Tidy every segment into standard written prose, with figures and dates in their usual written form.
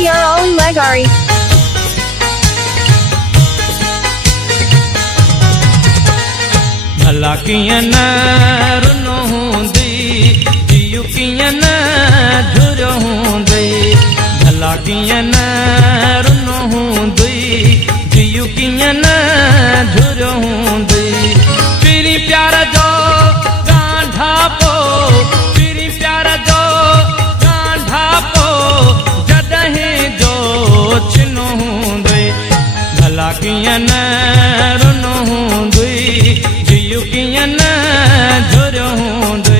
PCRO Legari. भला कियां न रुनो हुंदी जियु कियां न झुरो हुंदी भला कियां न रुनो हुंदी जियु कियां न झुरो हुंदी पीरी प्यार जो गांढा पो पीरी प्यार जो गांढा पो जदहीं जो छिनो हुंदी भला कियां न रुनो हुंदी जियु कियां न झुरो हुंदी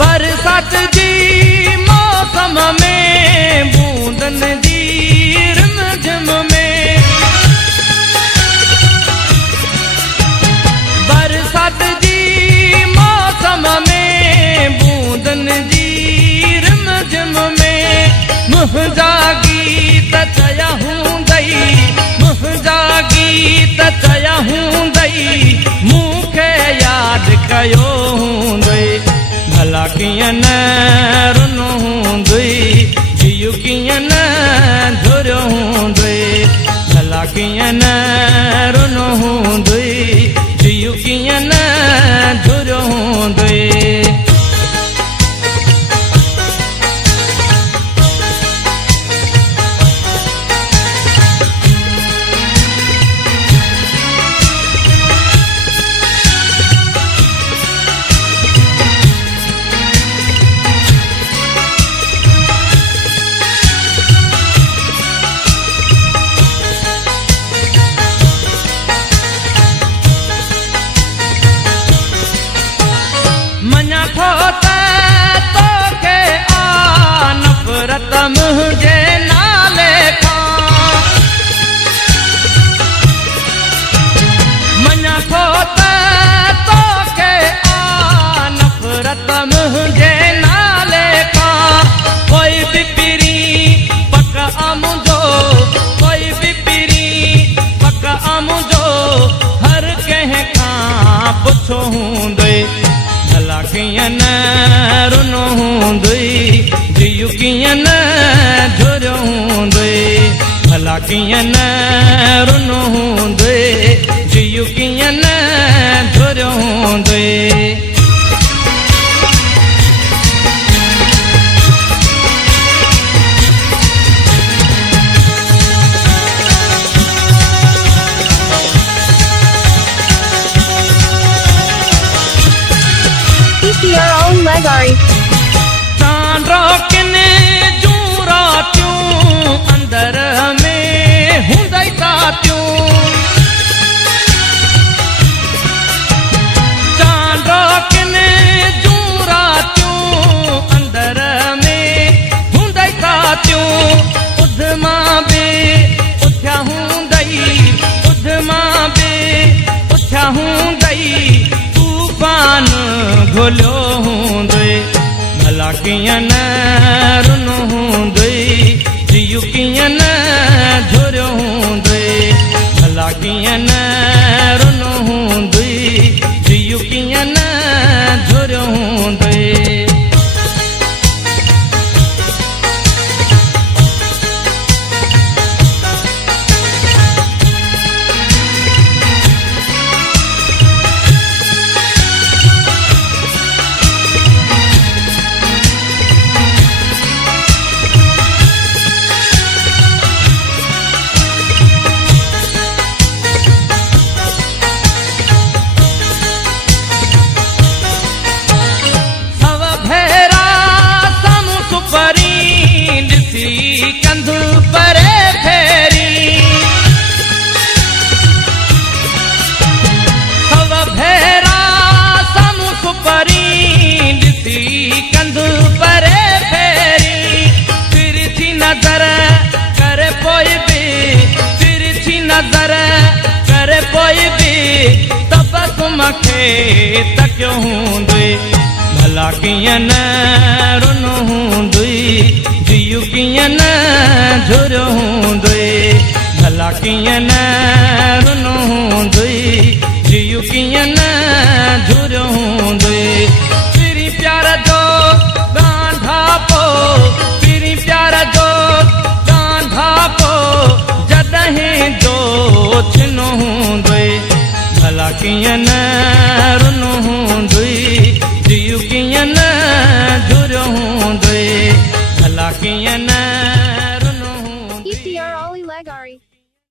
बरसात जी मौसम में बूंदन जी रिमझिम में बरसात जी मौसम में बूंदन जी रिमझिम में मुंहिंजा गीत चया हूंदई मुंहिंजा गीत चया हूंदई मूंखे यादि कयो हूंदई भला कियां न रुनो हुंदी जियु कियां न झुरो हुंदी भला कियां न रुनो हुंदी जियु कियां न झुरो हुंदी मञा थो त तोखे आ नफ़रत मुंहिंजे नाले खां मञा थो त तोखे आ नफ़रत मुंहिंजे नाले खां कोई बि पीरी पक आ मुंहिंजो कोई बि पीरी पक आ मुंहिंजो हर कंहिं खां पुछो हूंदई भला कियां न रुनो हुंदी जियु कियां न झुरो हुंदी भला कियां न रुनो हुंदी जियु कियां न झुरो हुंदी PCRO Legari. चांड्रो किने जूं रातियूं अंदर में हुंदई तातियूं चांड्रो किने जूं रातियूं अंदर में हुंदई तातियूं उधमा बे उठ्या हुंदई उधमा बे उठ्या हुंदई तूफान घुलियो हूंदई भला कियां न रुनो हुंदई जियु कियां न झुरो हुंदई भला कियां न रुनो हुंदई जियु कियां न झुरो हुंदई कंध परे फेरी सव भेरा साम्हूं परी ॾिसी कंध परे फेरी तिरछी नज़र करे पोइ बि तिरछी नज़र करे पोइ बि तबसुम खे तकियो हूंदई भला कीअं न रुनो हूंदई जियू कीअं न झुरियो हूंदुई भला कीअं न रुनो हूंदुई जियू कीअं न झुरियो हूंदुई तेरी प्यार जो गांधा पो तेरी प्यार जो गांधा पो जॾहिं जो छिनो हूंदुई भला कीअं न